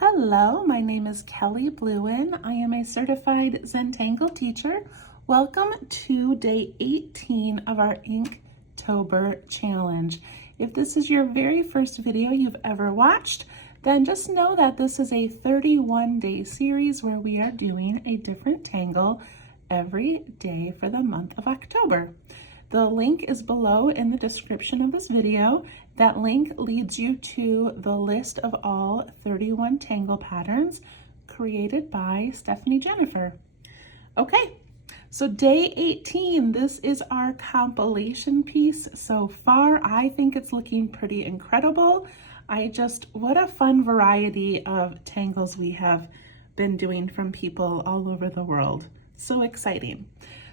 Hello, my name is Kelly Bluin. I am a certified Zentangle teacher. Welcome to day 18 of our Inktober challenge. If this is your very first video you've ever watched, then just know that this is a 31-day series where we are doing a different tangle every day for the month of October. The link is below in the description of this video. That link leads you to the list of all 31 tangle patterns created by Stephanie Jennifer. Okay, so day 18, this is our compilation piece. So far, I think it's looking pretty incredible. What a fun variety of tangles we have been doing from people all over the world. So exciting.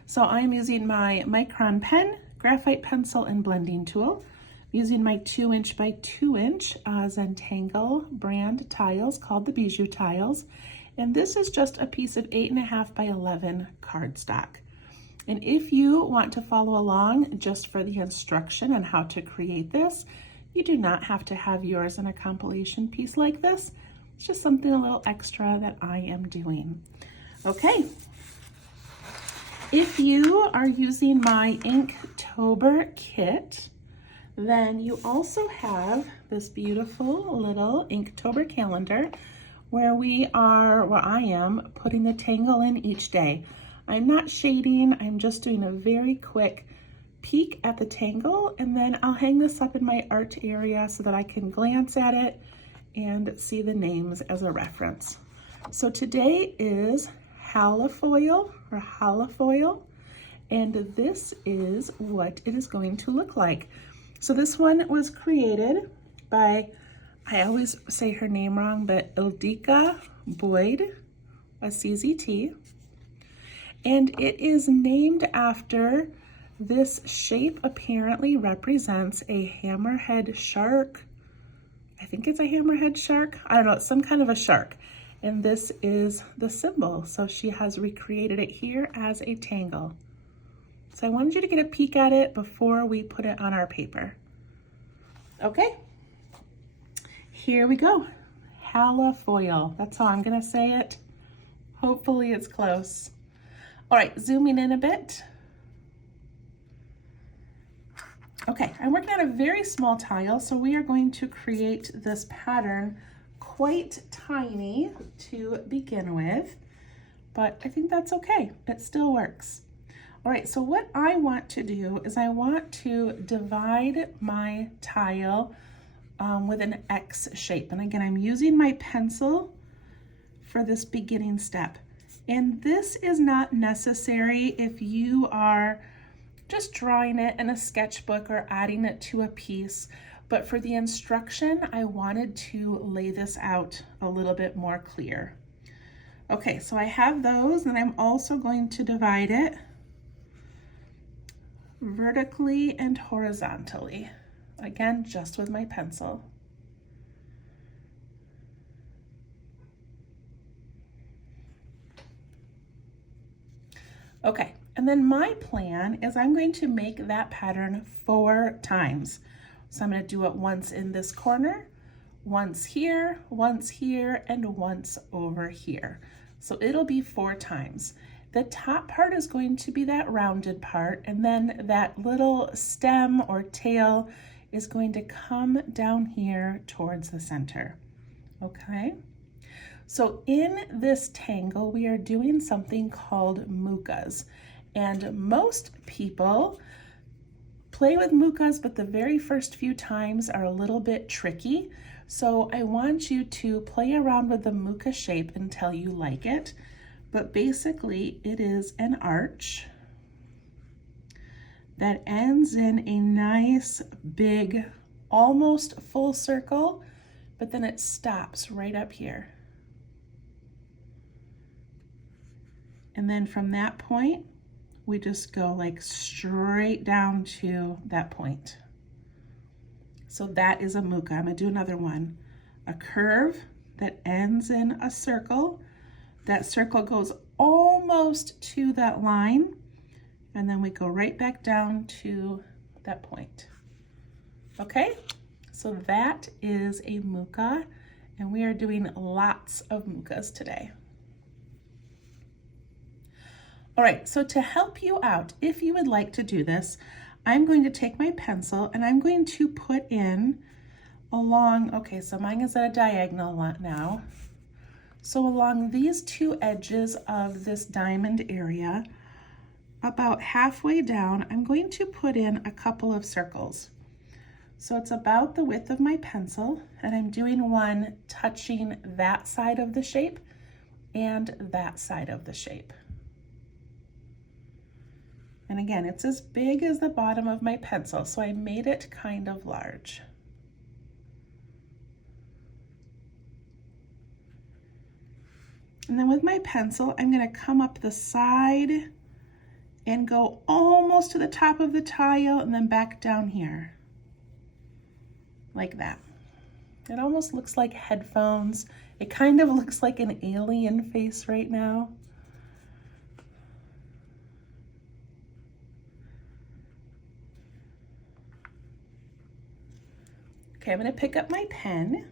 So I'm using my Micron pen, graphite pencil, and blending tool. I'm using my 2" by 2" Zentangle brand tiles called the Bijou tiles. And this is just a piece of 8.5 by 11 cardstock. And if you want to follow along just for the instruction on how to create this, you do not have to have yours in a compilation piece like this. It's just something a little extra that I am doing. Okay. If you are using my Inktober kit, then you also have this beautiful little Inktober calendar where I am putting the tangle in each day. I'm not shading, I'm just doing a very quick peek at the tangle, and then I'll hang this up in my art area so that I can glance at it and see the names as a reference. So today is Halofoil, and this is what it is going to look like. So this one was created by, I always say her name wrong, but Ildika Boyd, a CZT, and it is named after this shape. Apparently represents a hammerhead shark. I think it's a hammerhead shark. I don't know, it's some kind of a shark. And this is the symbol. So she has recreated it here as a tangle. So I wanted you to get a peek at it before we put it on our paper. Okay, here we go. Halofoil, that's how I'm gonna say it. Hopefully it's close. All right, zooming in a bit. Okay, I'm working on a very small tile, so we are going to create this pattern quite tiny to begin with, but I think that's okay. It still works. All right, so what I want to do is I want to divide my tile with an X shape. And again, I'm using my pencil for this beginning step. And this is not necessary if you are just drawing it in a sketchbook or adding it to a piece. But for the instruction, I wanted to lay this out a little bit more clear. Okay, so I have those, and I'm also going to divide it vertically and horizontally. Again, just with my pencil. Okay, and then my plan is I'm going to make that pattern 4 times. So I'm going to do it once in this corner, once here, and once over here. So it'll be 4 times. The top part is going to be that rounded part, and then that little stem or tail is going to come down here towards the center. Okay? So in this tangle, we are doing something called mukas. And most people play with mukas, but the very first few times are a little bit tricky. So I want you to play around with the muka shape until you like it. But basically it is an arch that ends in a nice big, almost full circle, but then it stops right up here. And then from that point, we just go like straight down to that point. So that is a muka. I'm gonna do another one. A curve that ends in a circle. That circle goes almost to that line, and then we go right back down to that point. Okay, so that is a muka, And we are doing lots of mukas today. All right, so to help you out, if you would like to do this, I'm going to take my pencil and I'm going to put in along, okay, so mine is at a diagonal now. So along these two edges of this diamond area, about halfway down, I'm going to put in a couple of circles. So it's about the width of my pencil, and I'm doing one touching that side of the shape and that side of the shape. And again, it's as big as the bottom of my pencil, so I made it kind of large. And then with my pencil, I'm going to come up the side and go almost to the top of the tile and then back down here. Like that. It almost looks like headphones. It kind of looks like an alien face right now. Okay, I'm going to pick up my pen.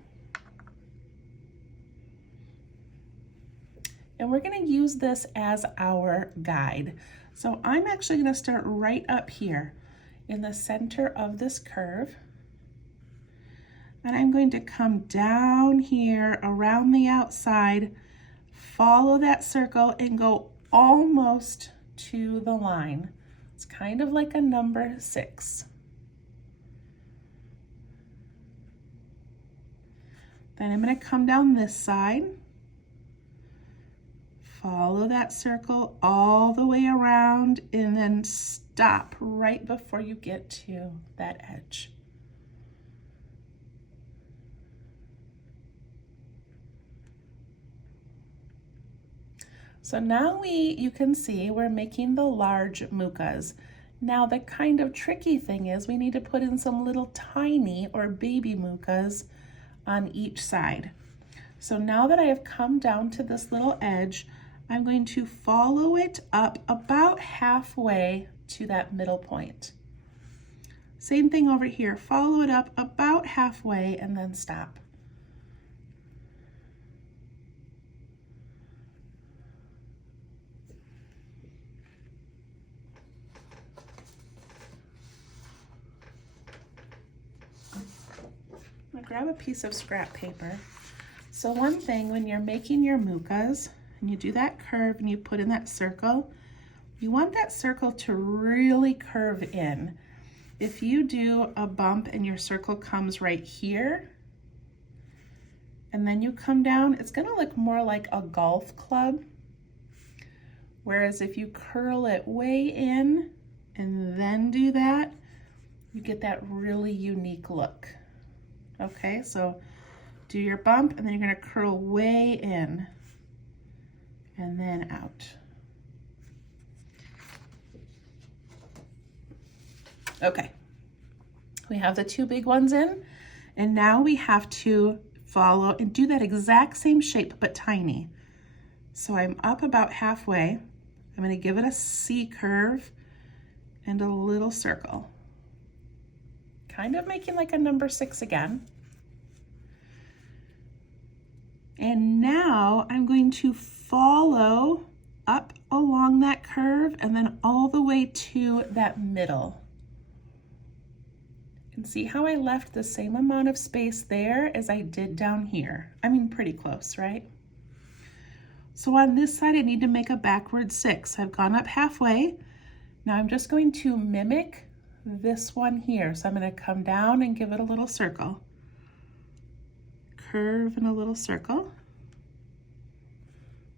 And we're going to use this as our guide. So I'm actually going to start right up here in the center of this curve. And I'm going to come down here around the outside, follow that circle and go almost to the line. It's kind of like a number 6. Then I'm going to come down this side, follow that circle all the way around, and then stop right before you get to that edge. So now you can see we're making the large mukas. Now the kind of tricky thing is we need to put in some little tiny or baby mukas on each side. So now that I have come down to this little edge, I'm going to follow it up about halfway to that middle point. Same thing over here, follow it up about halfway and then stop. I'm gonna grab a piece of scrap paper. So one thing, when you're making your mukas and you do that curve and you put in that circle, you want that circle to really curve in. If you do a bump and your circle comes right here, and then you come down, it's gonna look more like a golf club. Whereas if you curl it way in and then do that, you get that really unique look. Okay, so do your bump and then you're gonna curl way in and then out. Okay, we have the two big ones in, and now we have to follow and do that exact same shape but tiny. So I'm up about halfway. I'm gonna give it a C curve and a little circle. Kind of making like a number 6 again. And now I'm going to follow up along that curve and then all the way to that middle. And see how I left the same amount of space there as I did down here. I mean, pretty close, right? So on this side, I need to make a backward 6. I've gone up halfway. Now I'm just going to mimic this one here. So I'm going to come down and give it a little circle. Curve and a little circle.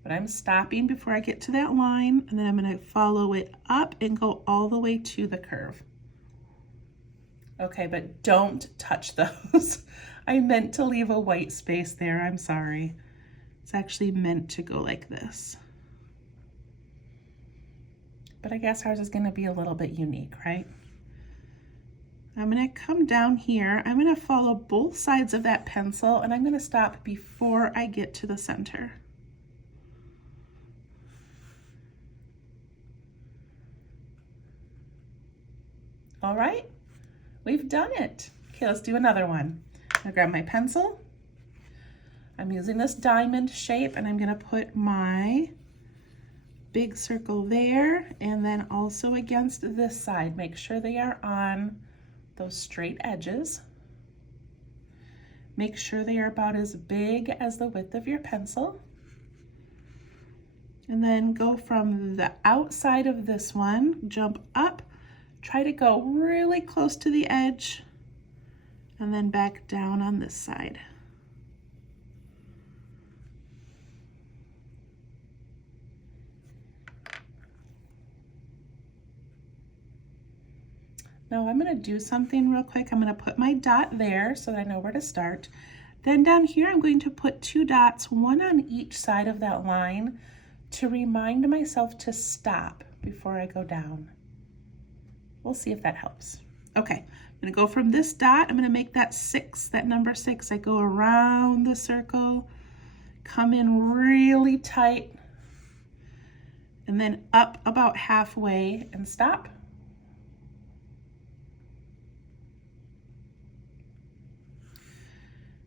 But I'm stopping before I get to that line, and then I'm going to follow it up and go all the way to the curve. Okay, but don't touch those. I meant to leave a white space there, I'm sorry. It's actually meant to go like this. But I guess ours is going to be a little bit unique, right? I'm going to come down here. I'm going to follow both sides of that pencil, and I'm going to stop before I get to the center. All right, we've done it. Okay, let's do another one. I'm going to grab my pencil. I'm using this diamond shape, and I'm gonna put my big circle there, and then also against this side. Make sure they are on those straight edges. Make sure they are about as big as the width of your pencil. And then go from the outside of this one, jump up, try to go really close to the edge, and then back down on this side. Now I'm going to do something real quick. I'm going to put my dot there so that I know where to start. Then down here I'm going to put 2 dots, one on each side of that line, to remind myself to stop before I go down. We'll see if that helps. Okay, I'm going to go from this dot. I'm going to make that 6, that number 6. I go around the circle, come in really tight, and then up about halfway and stop.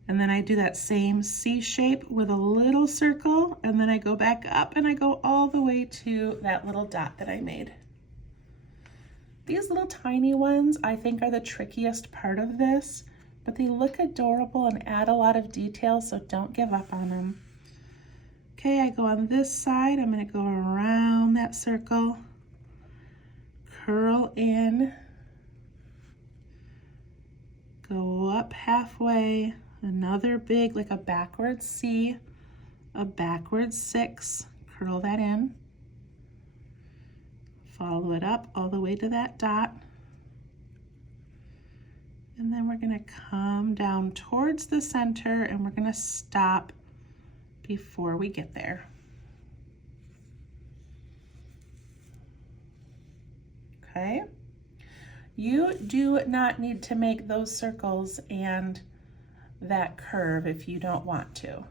And then I do that same C shape with a little circle, and then I go back up and I go all the way to that little dot that I made. These little tiny ones I think are the trickiest part of this, but they look adorable and add a lot of detail, so don't give up on them. Okay, I go on this side. I'm going to go around that circle, curl in, go up halfway, another big, like a backwards C, a backwards 6, curl that in, follow it up all the way to that dot, and then we're going to come down towards the center and we're going to stop before we get there. Okay, you do not need to make those circles and that curve if you don't want to.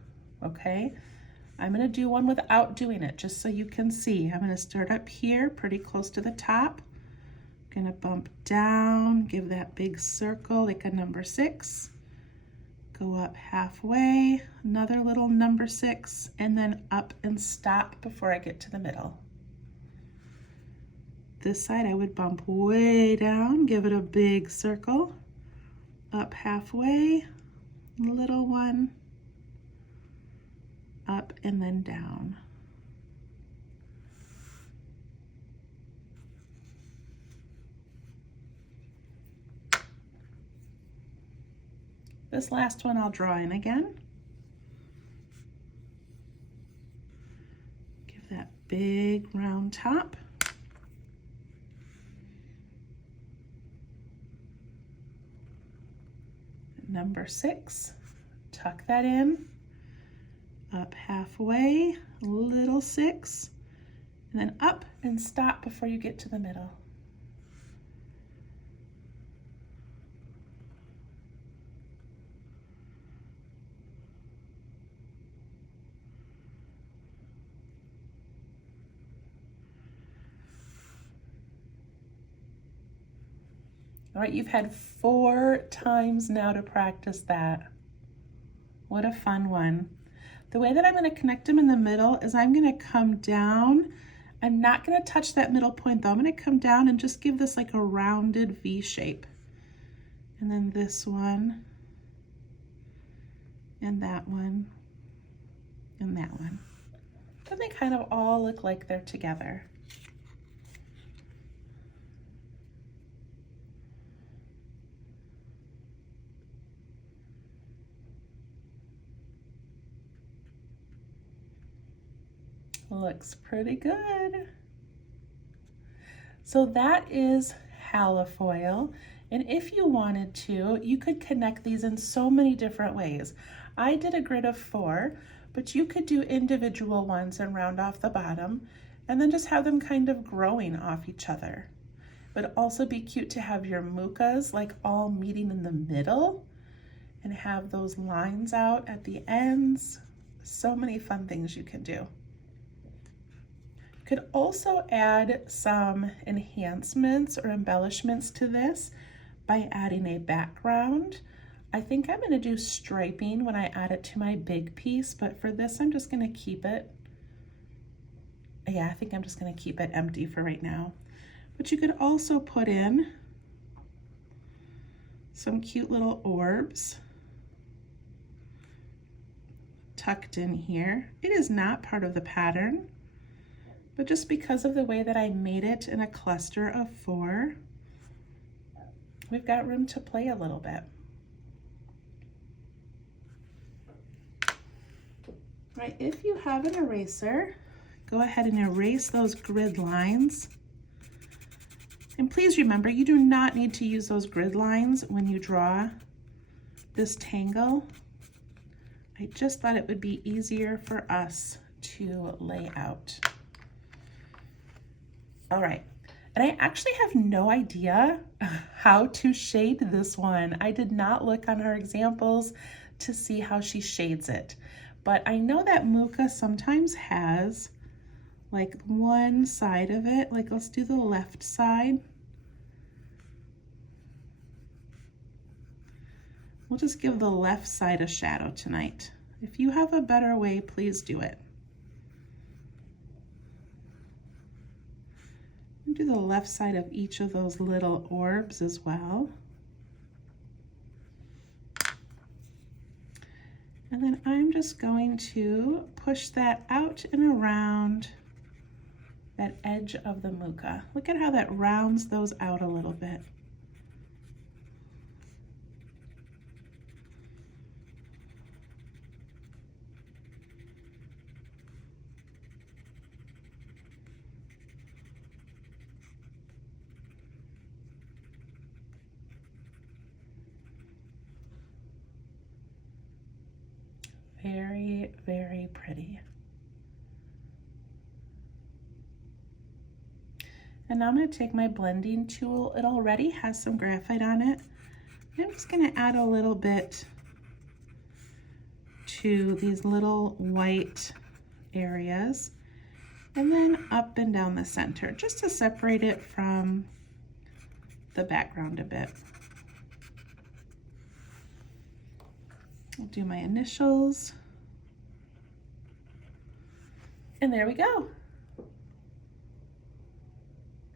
Okay, I'm going to do one without doing it just so you can see. I'm going to start up here pretty close to the top. I'm going to bump down, give that big circle like a number 6, go up halfway, another little number 6, and then up and stop before I get to the middle. This side I would bump way down, give it a big circle, up halfway, little one, up and then down. This last one I'll draw in again. Give that big round top. Number 6, tuck that in, up halfway, little 6, and then up and stop before you get to the middle. All right, you've had 4 times now to practice that. What a fun one. The way that I'm going to connect them in the middle is I'm going to come down. I'm not going to touch that middle point though. I'm going to come down and just give this like a rounded V shape. And then this one, and that one, and that one. Then they kind of all look like they're together. Looks pretty good. So that is halofoil, and if you wanted to, you could connect these in so many different ways. I did a grid of 4, but you could do individual ones and round off the bottom, and then just have them kind of growing off each other. It would also be cute to have your mucas like all meeting in the middle and have those lines out at the ends. So many fun things you can do. Could also add some enhancements or embellishments to this by adding a background. I think I'm gonna do striping when I add it to my big piece, but for this, I'm just gonna keep it. Yeah, I think I'm just gonna keep it empty for right now. But you could also put in some cute little orbs tucked in here. It is not part of the pattern, but just because of the way that I made it in a cluster of 4, we've got room to play a little bit. Right, if you have an eraser, go ahead and erase those grid lines. And please remember, you do not need to use those grid lines when you draw this tangle. I just thought it would be easier for us to lay out. All right, and I actually have no idea how to shade this one. I did not look on her examples to see how she shades it, but I know that Muka sometimes has like one side of it, like let's do the left side. We'll just give the left side a shadow tonight. If you have a better way, please do it. And do the left side of each of those little orbs as well. And then I'm just going to push that out and around that edge of the Muka. Look at how that rounds those out a little bit. Very, very pretty. And now I'm going to take my blending tool. It already has some graphite on it. I'm just going to add a little bit to these little white areas and then up and down the center just to separate it from the background a bit. I'll do my initials. And there we go.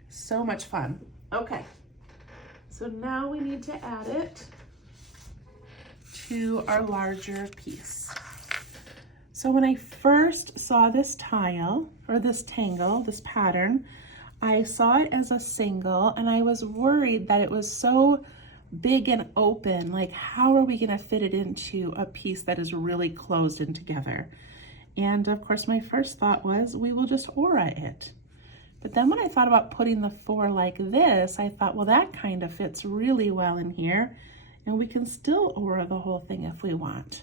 So much fun. Okay, so now we need to add it to our larger piece. So when I first saw this tile, or this tangle, this pattern, I saw it as a single and I was worried that it was so big and open, like how are we gonna fit it into a piece that is really closed in together? And of course my first thought was we will just aura it. But then when I thought about putting the 4 like this, I thought, well, that kind of fits really well in here and we can still aura the whole thing if we want.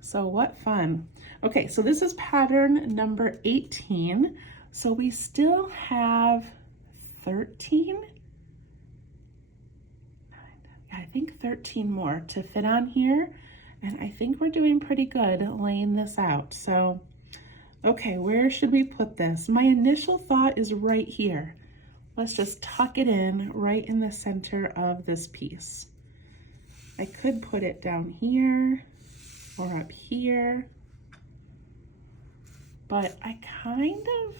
So what fun. Okay, so this is pattern number 18. So we still have 13, I think 13 more to fit on here. And I think we're doing pretty good laying this out. So, okay, where should we put this? My initial thought is right here. Let's just tuck it in right in the center of this piece. I could put it down here or up here, but I kind of,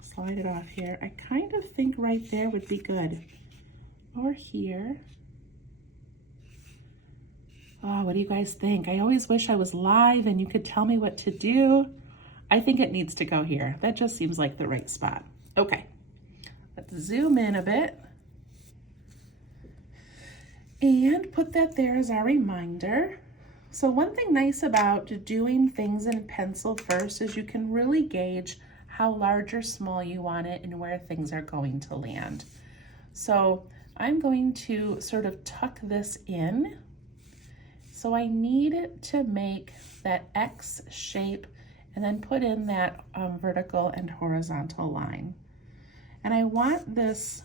slide it off here. I kind of think right there would be good. Or here. Oh, what do you guys think? I always wish I was live and you could tell me what to do. I think it needs to go here. That just seems like the right spot. Okay, let's zoom in a bit and put that there as our reminder. So one thing nice about doing things in pencil first is you can really gauge how large or small you want it and where things are going to land. So I'm going to sort of tuck this in. So I need to make that X shape and then put in that vertical and horizontal line. And I want this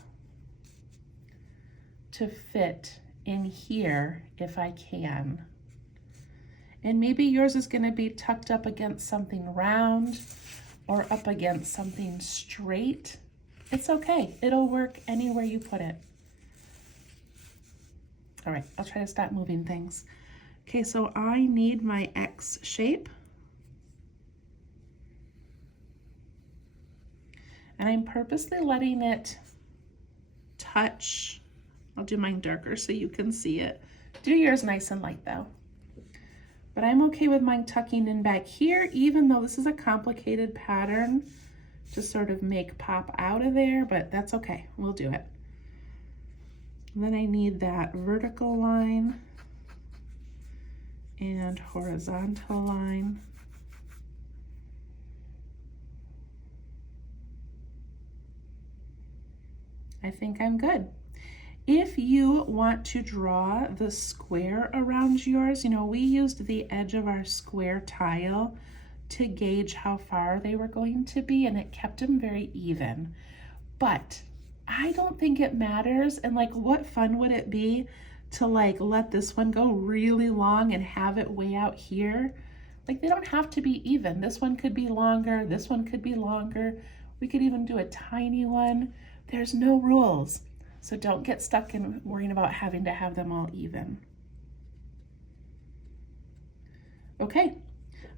to fit in here if I can. And maybe yours is going to be tucked up against something round or up against something straight. It's okay. It'll work anywhere you put it. All right, I'll try to stop moving things. Okay, so I need my X shape. And I'm purposely letting it touch. I'll do mine darker so you can see it. Do yours nice and light though. But I'm okay with mine tucking in back here, even though this is a complicated pattern to sort of make pop out of there, but that's okay, we'll do it. And then I need that vertical line and horizontal line. I think I'm good. If you want to draw the square around yours, you know, we used the edge of our square tile to gauge how far they were going to be, and it kept them very even. But I don't think it matters, and like, what fun would it be to like let this one go really long and have it way out here? Like, they don't have to be even. This one could be longer, this one could be longer. We could even do a tiny one. There's no rules. So don't get stuck in worrying about having to have them all even. Okay,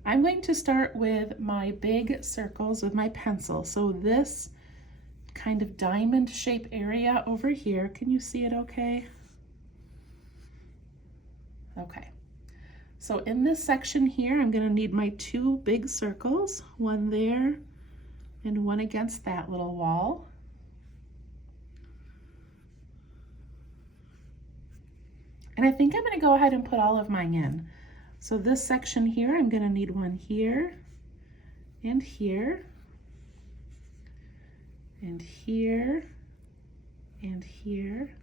I'm going to start with my big circles with my pencil. So this kind of diamond shape area over here, can you see it okay? Okay, so in this section here, I'm gonna need my two big circles, one there and one against that little wall. And I think I'm gonna go ahead and put all of mine in. So this section here, I'm gonna need one here, and here, and here, and here.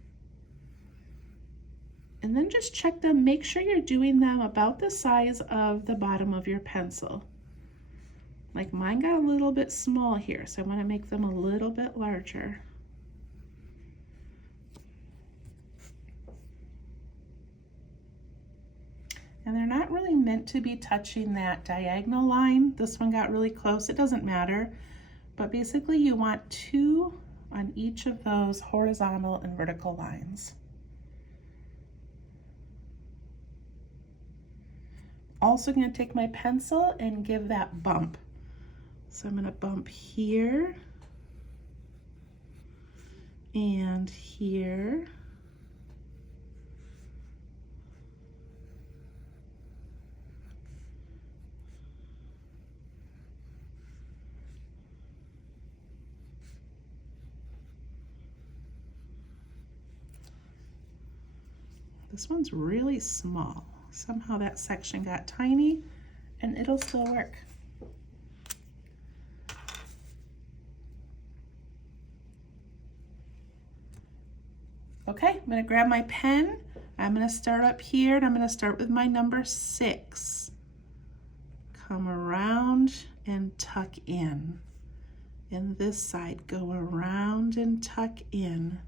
And then just check them, make sure you're doing them about the size of the bottom of your pencil. Like mine got a little bit small here, so I wanna make them a little bit larger. And they're not really meant to be touching that diagonal line. This one got really close, it doesn't matter. But basically you want two on each of those horizontal and vertical lines. Also gonna take my pencil and give that bump. So I'm gonna bump here and here. This one's really small. Somehow that section got tiny, and it'll still work. Okay, I'm gonna grab my pen. I'm gonna start up here, and I'm gonna start with my number 6. Come around and tuck in. And this side, go around and tuck in.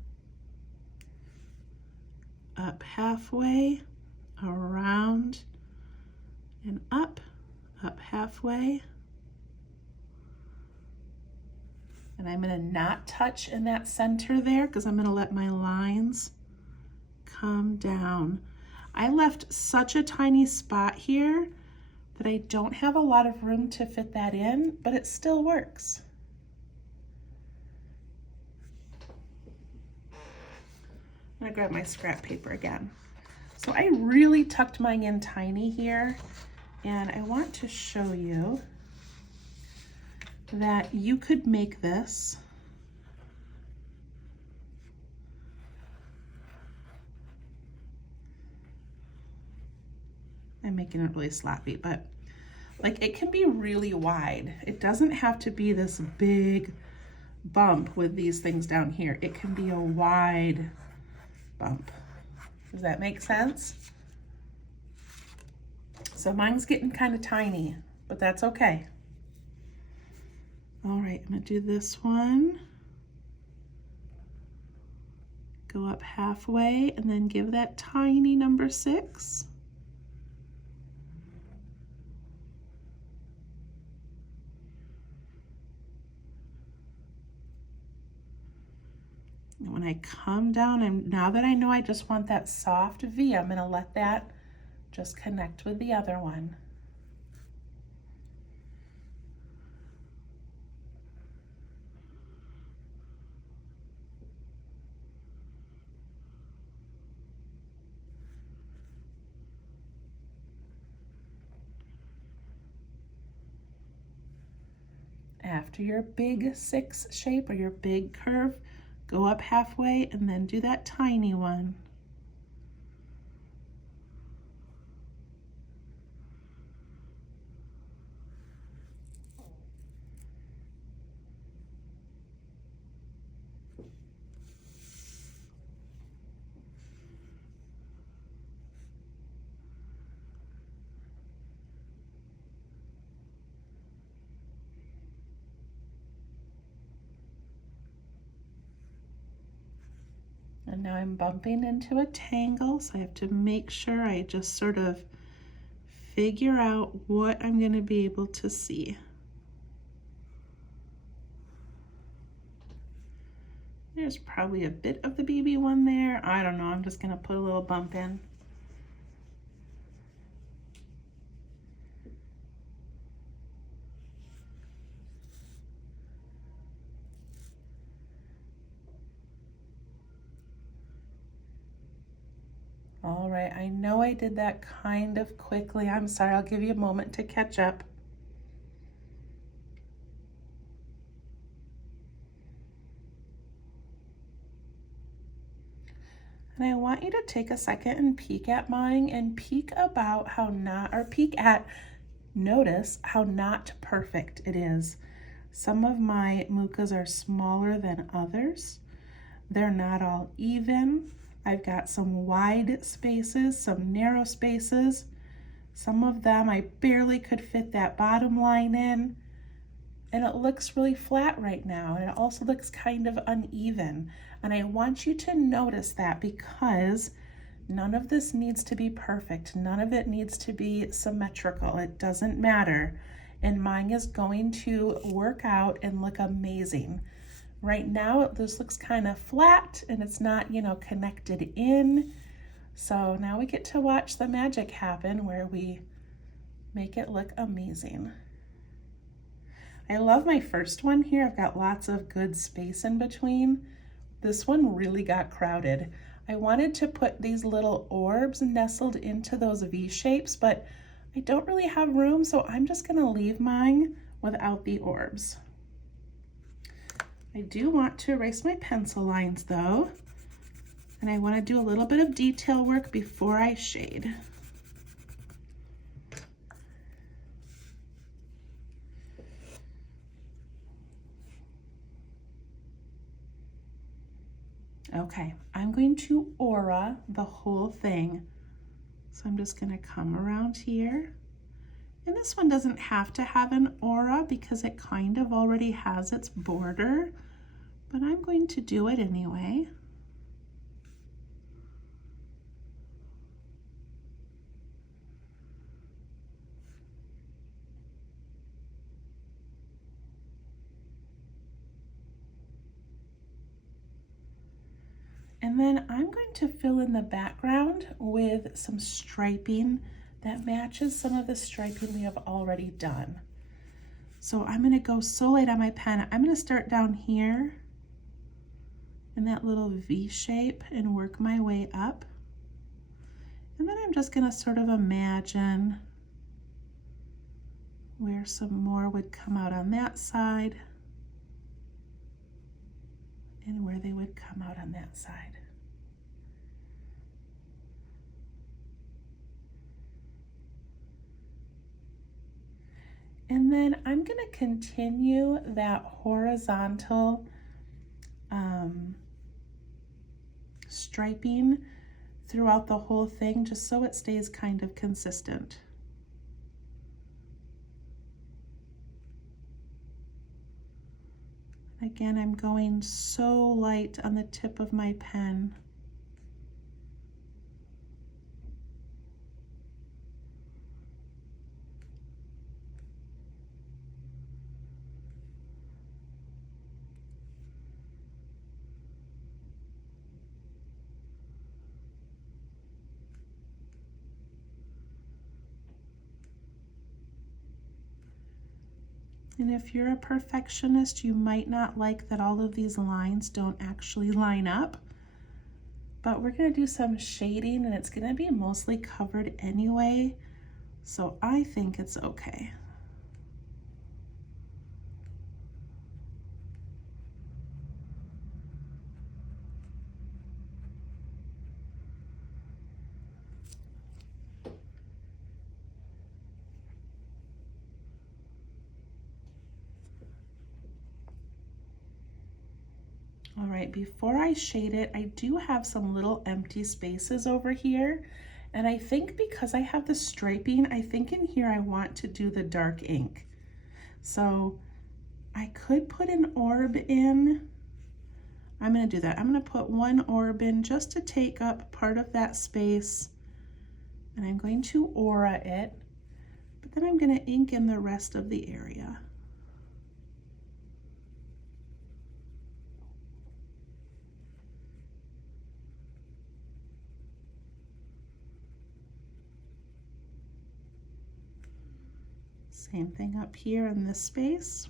Up halfway, around, and up halfway. And I'm gonna not touch in that center there because I'm gonna let my lines come down. I left such a tiny spot here that I don't have a lot of room to fit that in, but it still works. I'm gonna grab my scrap paper again. So I really tucked mine in tiny here, and I want to show you that you could make this I'm making it really sloppy, but like it can be really wide. It doesn't have to be this big bump with these things down here. It can be a wide bump. Does that make sense? So mine's getting kind of tiny, but that's okay. All right, I'm gonna do this one. Go up halfway and then give that tiny number 6. And when I come down, and now that I know I just want that soft V, I'm going to let that just connect with the other one. After your big 6 shape or your big curve, go up halfway and then do that tiny one. And now I'm bumping into a tangle, so I have to make sure I just sort of figure out what I'm going to be able to see. There's probably a bit of the BB one there. I don't know, I'm just going to put a little bump in. All right, I know I did that kind of quickly. I'm sorry, I'll give you a moment to catch up. And I want you to take a second and peek at mine and peek about how not, or peek at, notice how not perfect it is. Some of my mukas are smaller than others. They're not all even. I've got some wide spaces, some narrow spaces. Some of them I barely could fit that bottom line in. And it looks really flat right now. And it also looks kind of uneven. And I want you to notice that, because none of this needs to be perfect. None of it needs to be symmetrical. It doesn't matter. And mine is going to work out and look amazing. Right now, this looks kind of flat and it's not, you know, connected in. So now we get to watch the magic happen where we make it look amazing. I love my first one here. I've got lots of good space in between. This one really got crowded. I wanted to put these little orbs nestled into those V shapes, but I don't really have room, so I'm just gonna leave mine without the orbs. I do want to erase my pencil lines though, and I want to do a little bit of detail work before I shade. Okay, I'm going to aura the whole thing. So I'm just going to come around here. And this one doesn't have to have an aura because it kind of already has its border, but I'm going to do it anyway. And then I'm going to fill in the background with some striping that matches some of the striping we have already done. So I'm going to go so light on my pen. I'm going to start down here in that little V shape and work my way up. And then I'm just going to sort of imagine where some more would come out on that side and where they would come out on that side. And then I'm going to continue that horizontal striping throughout the whole thing, just so it stays kind of consistent. Again, I'm going so light on the tip of my pen. And if you're a perfectionist, you might not like that all of these lines don't actually line up. But we're going to do some shading, and it's going to be mostly covered anyway, so I think it's okay. All right, before I shade it, I do have some little empty spaces over here. And I think because I have the striping, I think in here I want to do the dark ink. So I could put an orb in. I'm gonna do that. I'm gonna put one orb in just to take up part of that space. And I'm going to aura it, but then I'm gonna ink in the rest of the area. Same thing up here in this space.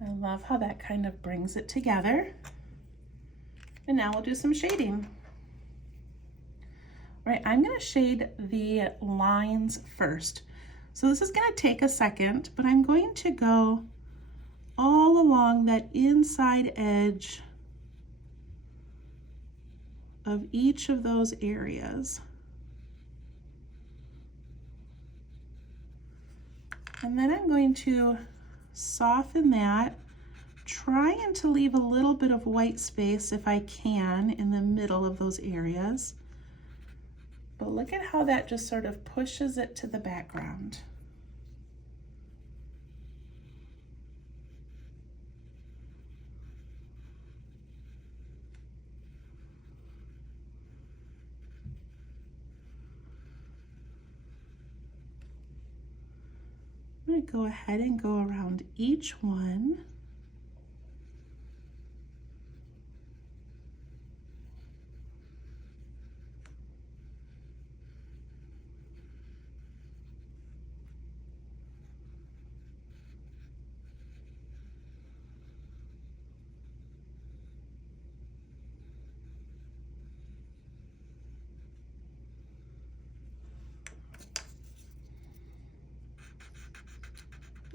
I love how that kind of brings it together. And now we'll do some shading. All right, I'm gonna shade the lines first. So this is gonna take a second, but I'm going to go all along that inside edge of each of those areas. And then I'm going to soften that, trying to leave a little bit of white space if I can in the middle of those areas. But look at how that just sort of pushes it to the background. I'm going to go ahead and go around each one.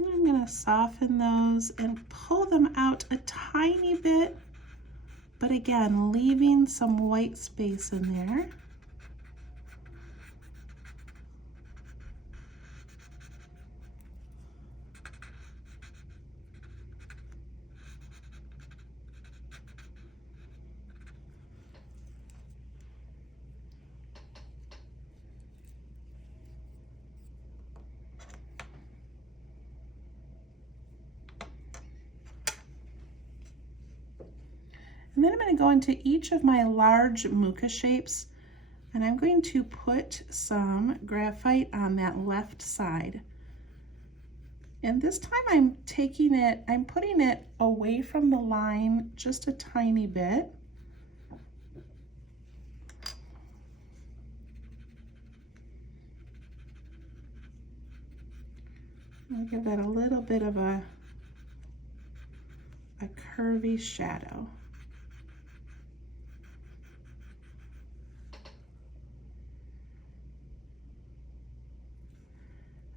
I'm going to soften those and pull them out a tiny bit, but again, leaving some white space in there. And then I'm going to go into each of my large muka shapes, and I'm going to put some graphite on that left side. And this time I'm putting it away from the line just a tiny bit. I'll give that a little bit of a curvy shadow.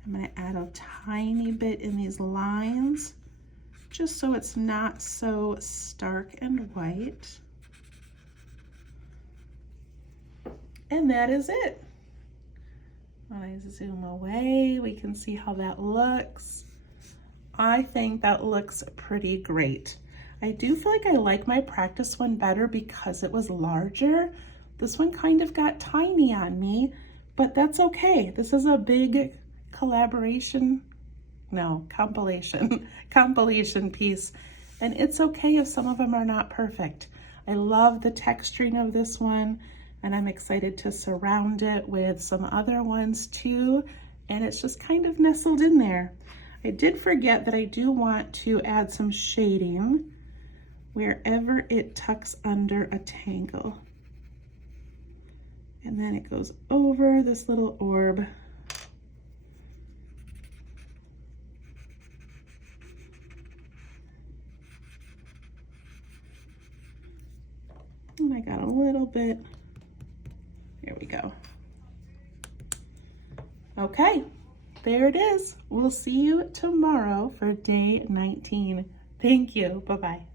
I'm going to add a tiny bit in these lines, just so it's not so stark and white. And that is it. When I zoom away, we can see how that looks. I think that looks pretty great. I do feel like I like my practice one better because it was larger. This one kind of got tiny on me, but that's okay. This is a big compilation piece, and it's okay if some of them are not perfect. I love the texturing of this one, and I'm excited to surround it with some other ones too, and it's just kind of nestled in there. I did forget that I do want to add some shading. wherever it tucks under a tangle. And then it goes over this little orb. And I got a little bit, here we go. Okay, there it is. We'll see you tomorrow for day 19. Thank you, bye-bye.